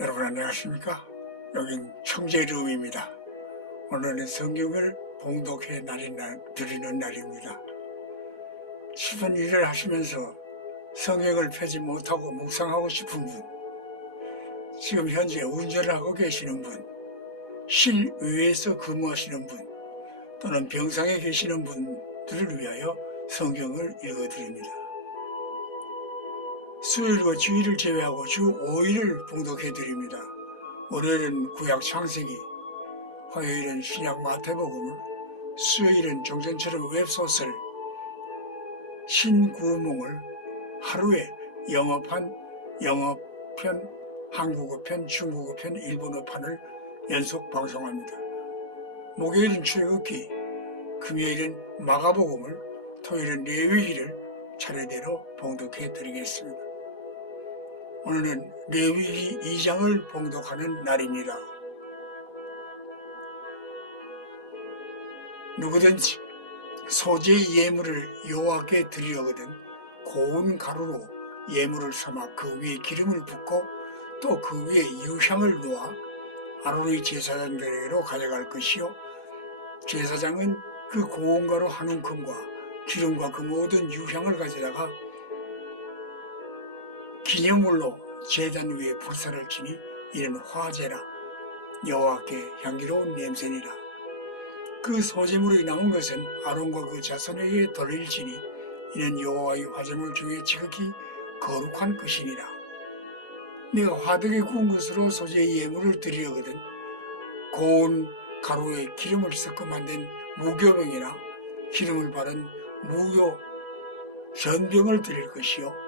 여러분 안녕하십니까? 여긴 청제룸입니다. 오늘은 성경을 봉독해 날이 날, 드리는 날입니다. 집안 일을 하시면서 성경을 펴지 못하고 묵상하고 싶은 분, 지금 현재 운전을 하고 계시는 분, 실외에서 근무하시는 분, 또는 병상에 계시는 분들을 위하여 성경을 읽어드립니다. 수요일과 주일을 제외하고 주 5일을 봉독해 드립니다. 월요일은 구약 창세기, 화요일은 신약 마태복음을, 수요일은 종전처럼 웹소설, 신구몽을 하루에 영어판, 영어편, 한국어편, 중국어편, 일본어판을 연속 방송합니다. 목요일은 출애굽기, 금요일은 마가복음을, 토요일은 레위기를 차례대로 봉독해 드리겠습니다. 오늘은 레위기 2장을 봉독하는 날입니다. 누구든지 소재의 예물을 여호와께 드리려거든 고운 가루로 예물을 삼아 그 위에 기름을 붓고 또 그 위에 유향을 놓아 아론의 제사장들에게로 가져갈 것이요 제사장은 그 고운 가루 한 움큼과 기름과 그 모든 유향을 가져다가 기념물로 제단 위에 불사를 치니 이는 화제라. 여호와께 향기로운 냄새니라. 그 소재물이 남은 것은 아론과 그 자손에게 돌릴지니 이는 여호와의 화제물 중에 지극히 거룩한 것이니라. 네가 화덕에 구운 것으로 소재의 예물을 드리려거든 고운 가루에 기름을 섞어 만든 무교병이나 기름을 바른 무교 전병을 드릴 것이요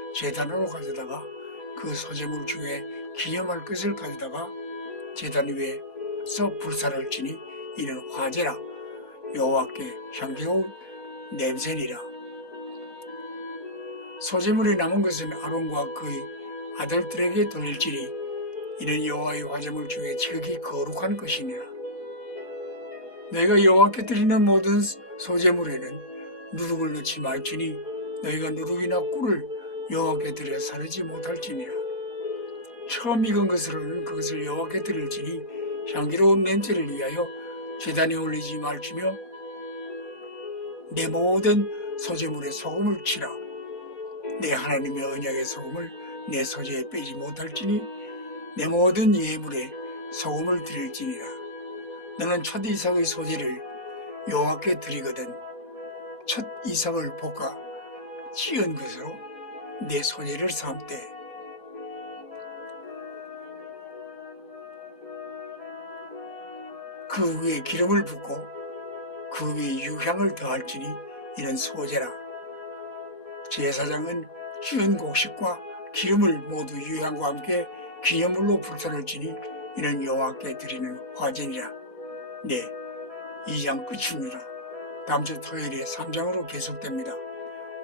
제단으로 가져다가 그 소재물 중에 기념할 것을 가져다가 제단 위에 서 불사를 치니 이는 화제라. 여호와께 향기로운 냄새니라. 소재물이 남은 것은 아론과 그의 아들들에게 돌릴지니 이는 여호와의 화재물 중에 지극히 거룩한 것이니라. 내가 여호와께 드리는 모든 소재물에는 누룩을 넣지 말지니 너희가 누룩이나 꿀을 여호와께 드려 사르지 못할지니라. 처음 익은 것으로는 그것을 여호와께 드릴지니 향기로운 냄새를 위하여 제단에 올리지 말지며 내 모든 소재물에 소금을 치라 내 하나님의 언약의 소금을 내 소재에 빼지 못할지니 내 모든 예물에 소금을 드릴지니라. 너는 첫 이삭의 소재를 여호와께 드리거든 첫 이삭을 볶아 찌은 것으로 내 소재를 삼되 그 위에 기름을 붓고 그 위에 유향을 더할지니 이는 소재라 제사장은 찌은 곡식과 기름을 모두 유향과 함께 기념물로 불사를 지니 이는 여호와께 드리는 화제니라 네, 2장 끝입니다. 다음 주 토요일에 3장으로 계속됩니다.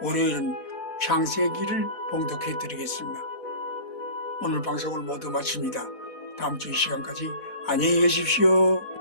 월요일은 창세기를 봉독해 드리겠습니다. 오늘 방송을 모두 마칩니다. 다음 주 이 시간까지 안녕히 계십시오.